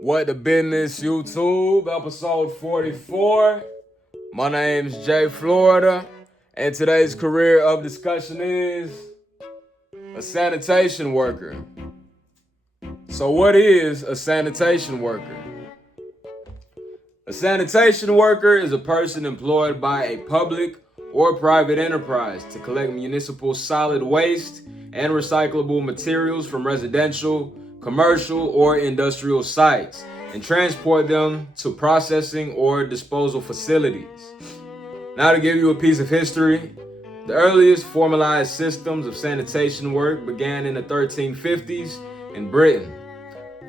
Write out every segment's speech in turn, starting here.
What the business, YouTube? Episode 44. My name's Jay Florida, and today's career of discussion is a sanitation worker. So, what is a sanitation worker? A sanitation worker is a person employed by a public or private enterprise to collect municipal solid waste and recyclable materials from residential, commercial, or industrial sites and transport them to processing or disposal facilities. Now, to give you a piece of history, the earliest formalized systems of sanitation work began in the 1350s in Britain.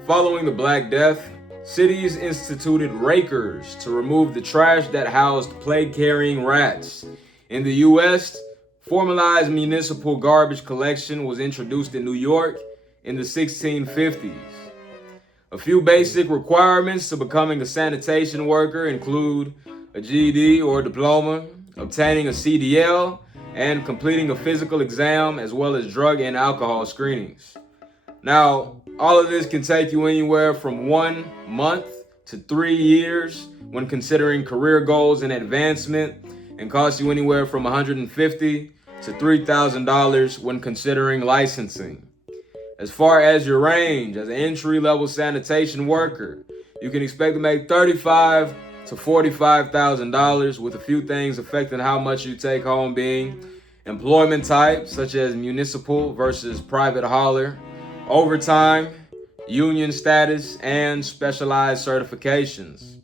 Following the Black Death, cities instituted rakers to remove the trash that housed plague-carrying rats. In the U.S., formalized municipal garbage collection was introduced in New York in the 1650s. A few basic requirements to becoming a sanitation worker include a GED or diploma, obtaining a CDL, and completing a physical exam as well as drug and alcohol screenings. Now, all of this can take you anywhere from 1 month to 3 years when considering career goals and advancement, and cost you anywhere from $150 to $3,000 when considering licensing. As far as your range, as an entry-level sanitation worker, you can expect to make $35,000 to $45,000, with a few things affecting how much you take home being employment type, such as municipal versus private hauler, overtime, union status, and specialized certifications.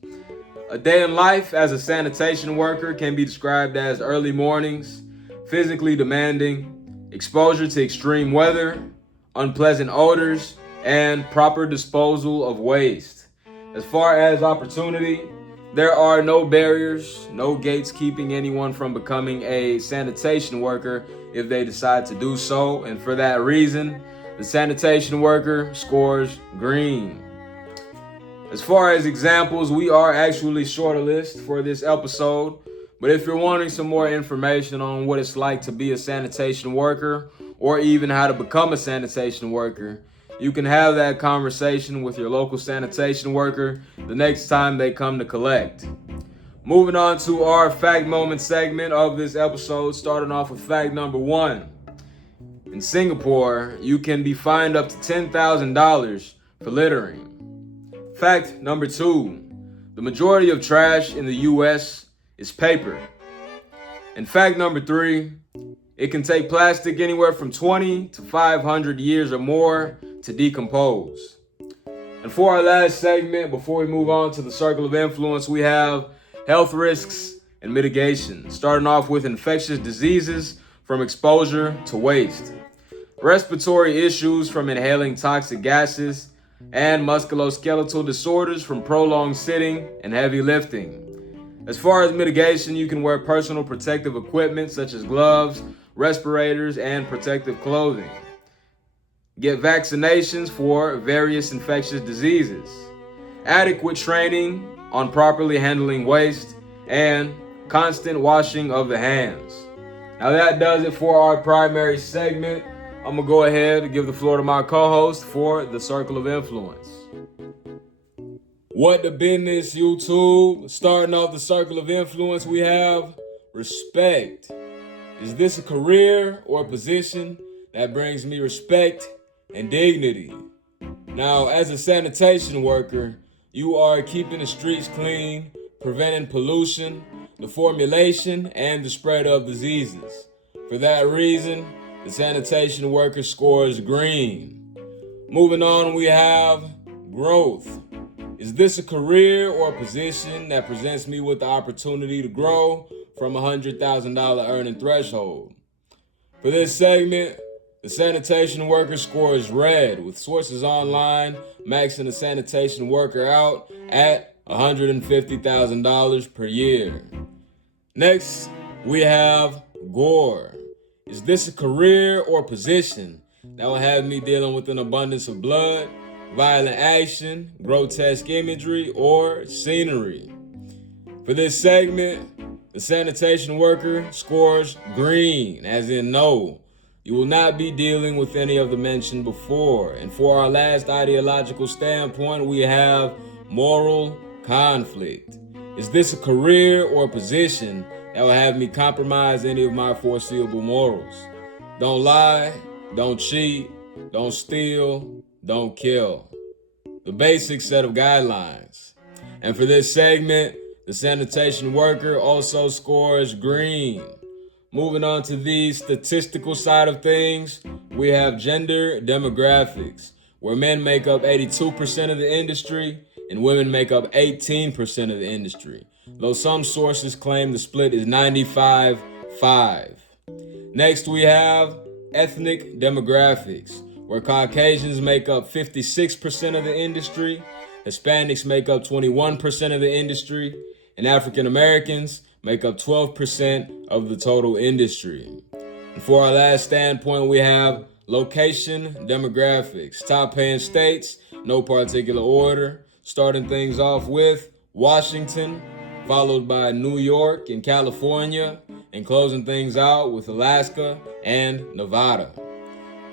A day in life as a sanitation worker can be described as early mornings, physically demanding, exposure to extreme weather, unpleasant odors, and proper disposal of waste. As far as opportunity, there are no barriers, no gates keeping anyone from becoming a sanitation worker if they decide to do so, and for that reason, the sanitation worker scores green. As far as examples, we are actually short a list for this episode, but if you're wanting some more information on what it's like to be a sanitation worker or even how to become a sanitation worker, you can have that conversation with your local sanitation worker the next time they come to collect. Moving on to our fact moment segment of this episode, starting off with fact number 1. In Singapore, you can be fined up to $10,000 for littering. Fact number 2, the majority of trash in the U.S. is paper. And fact number 3, it can take plastic anywhere from 20 to 500 years or more to decompose. And for our last segment, before we move on to the circle of influence, we have health risks and mitigation, starting off with infectious diseases from exposure to waste, respiratory issues from inhaling toxic gases, and musculoskeletal disorders from prolonged sitting and heavy lifting. As far as mitigation, you can wear personal protective equipment such as gloves, respirators, and protective clothing. Get vaccinations for various infectious diseases, adequate training on properly handling waste, and constant washing of the hands. Now that does it for our primary segment. I'm going to go ahead and give the floor to my co-host for the Circle of Influence. What the business, YouTube? Starting off the Circle of Influence, we have respect. Is this a career or a position that brings me respect and dignity? Now, as a sanitation worker, you are keeping the streets clean, preventing pollution, the formulation, and the spread of diseases. For that reason, the sanitation worker scores green. Moving on, we have growth. Is this a career or a position that presents me with the opportunity to grow from $100,000 earning threshold? For this segment, the sanitation worker scores red, with sources online maxing the sanitation worker out at $150,000 per year. Next, we have gore. Is this a career or position that will have me dealing with an abundance of blood, violent action, grotesque imagery, or scenery? For this segment, the sanitation worker scores green, as in no. You will not be dealing with any of the mentioned before. And for our last ideological standpoint, we have moral conflict. Is this a career or a position that will have me compromise any of my foreseeable morals? Don't lie, don't cheat, don't steal, don't kill. The basic set of guidelines. And for this segment, the sanitation worker also scores green. Moving on to the statistical side of things, we have gender demographics, where men make up 82% of the industry and women make up 18% of the industry, though some sources claim the split is 95-5. Next, we have ethnic demographics, where Caucasians make up 56% of the industry, Hispanics make up 21% of the industry, and African Americans make up 12% of the total industry. And for our last standpoint, we have location demographics, top paying states, no particular order, starting things off with Washington, followed by New York and California, and closing things out with Alaska and Nevada.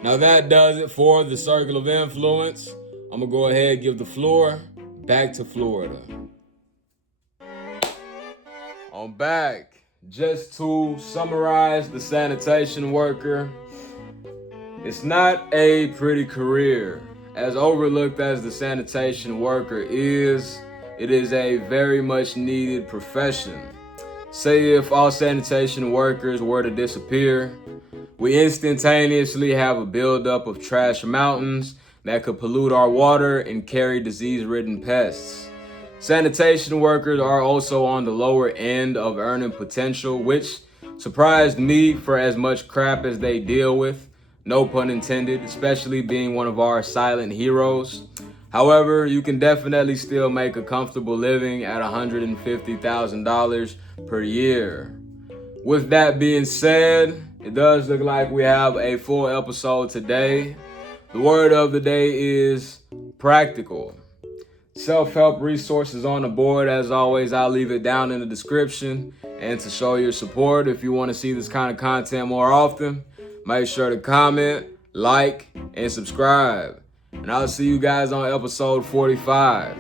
Now that does it for the Circle of Influence. I'm gonna go ahead and give the floor back to Florida. I'm back. Just to summarize the sanitation worker, it's not a pretty career. As overlooked as the sanitation worker is, it is a very much needed profession. Say if all sanitation workers were to disappear, we instantaneously have a buildup of trash mountains that could pollute our water and carry disease-ridden pests. Sanitation workers are also on the lower end of earning potential, which surprised me for as much crap as they deal with, no pun intended, especially being one of our silent heroes. However, you can definitely still make a comfortable living at $150,000 per year. With that being said, it does look like we have a full episode today. The word of the day is practical. Self-help resources on the board. As always, I'll leave it down in the description. And to show your support, if you want to see this kind of content more often, make sure to comment, like, and subscribe. And I'll see you guys on episode 45.